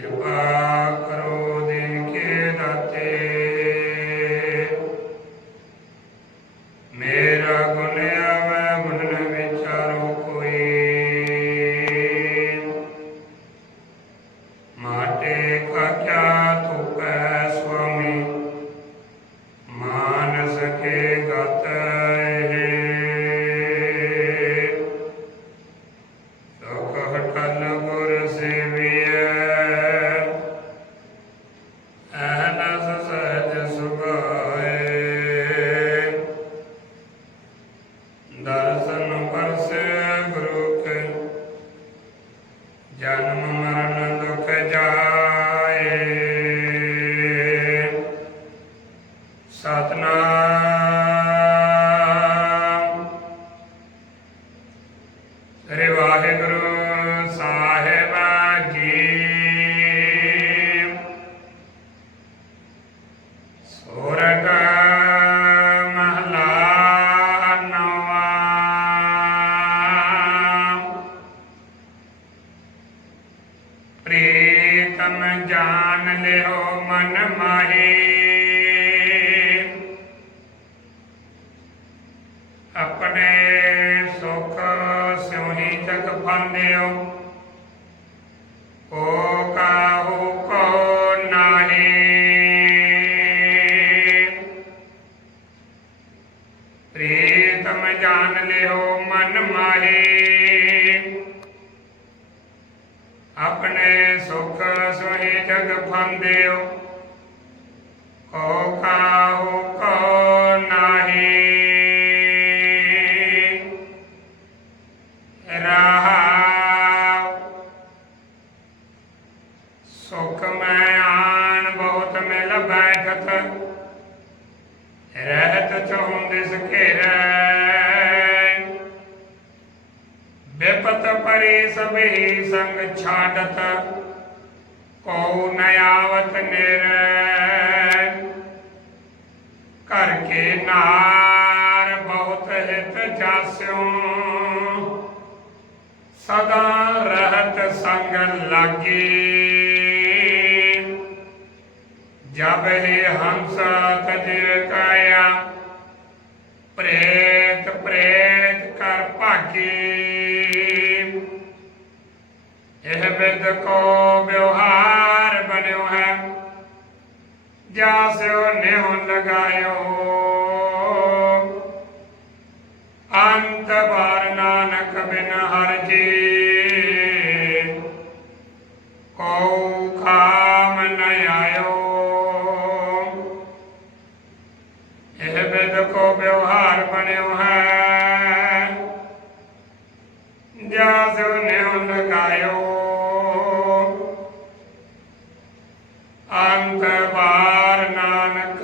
here. ਦਰਸ਼ਨ ਪਰਸੇ ਪ੍ਰੇਤਮ ਜਾਣ ਲਿਓ ਮਨ ਮਾਹੀ ਆਪਣੇ ਸੁਖ ਸਿਉਹੀ ਜਗ ਫੰਦਿਓ ਕੋ ਕਾਹੂ ਕੋ ਨਾਹੀ ਪ੍ਰੀਤਮ ਜਾਨ ਲਿਓ ਮਨ ਮਾਹੀ ਆਪਣੇ ਸੁਖ ਸੋਹੀ ਜਗ ਫੰਦਿਓ ਕੋ ਕਾਹੂ, ਕੋ ਨਾਹੀ। ਰਹਾਉ। ਸੁਖ ਮੈਂ ਆਣ ਬਹੁਤ ਮਿਲ ਬੈਠਤ। ਰਹਿਤ ਚਹੁੰਦਿਸ ਘੇਰੈ। ਬਿਪਤ ਸਭੇ ਸੰਗ ਛਾਡਤ ਕੋ ਨ ਆਵਤ ਨਿਰੈ। ਘਰ ਕੇ ਨਾਰ ਬਹੁਤ ਹਿਤ ਜਾਸਿਓ ਸਦਾ ਰਹਤ ਸੰਗ ਲਾਗੇ। ਜਬ ਇਹ ਹੰਸ ਤਜਿ ਕਾਇਆ, ਪ੍ਰੇਤ ਪ੍ਰੇਤ ਕਰ ਭਾਗੇ। ਇਹ ਕੋ ਵਿਵਹਾਰ ਬਣਿਓ ਹੈ। ਜਾਸਿਓ ਨਿਹੁ ਲਗਾਇਓ। ਅੰਤ ਬਾਰ ਨਾਨਕ ਬਿਨ ਹਰ ਜੀ ਕੋ ਖਾਮ ਨ ਆਇਓ। ਇਹ ਬਿਦ ਕੋ ਵਿਵਹਾਰ ਬਣਿਓ ਹੈ। ਜਾਸ ਨਿਹੁ ਲਗਾਇਓ। ਅੰਤ ਬਾਰ ਨਾਨਕ